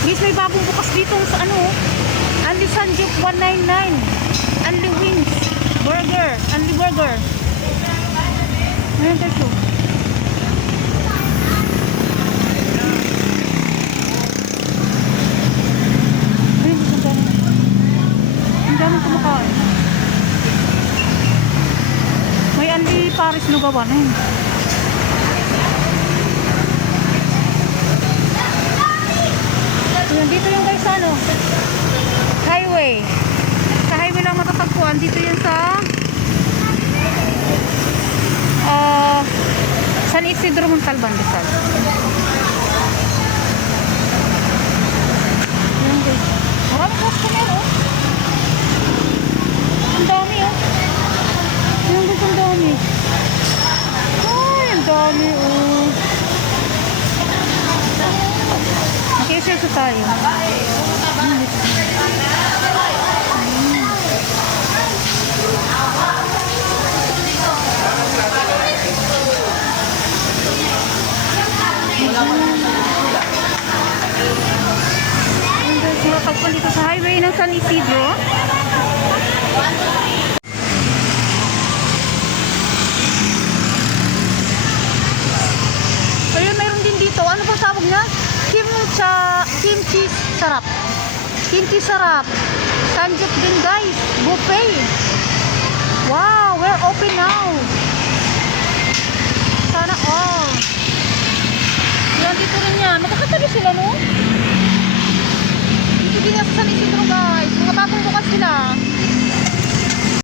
Guys, may bagong bukas dito sa ano. Anli Sanjuk 199. Anli Wings. Burger. Anli Burger. Ayan. Ayun, ang dami. Kumakain. May Anli Paris Lugawan. Ayan, dito yung guys sa ano? Highway. Sa highway lang matatagpuan. Dito yan sa ah San Isidro Montalban, Rizal. Ayan guys. Maraming customer oh. Ang oh. Ayan guys, ang dami. Ay, ang dami oh. Tayo. Ayan nakatagpuan dito sa highway ng San Isidro. Ayun, mayroon din dito. Ano pa tawag niya? Kimcha, kimchi sarap. Kimchi sarap. Sanjuk din guys. Buffet. Wow,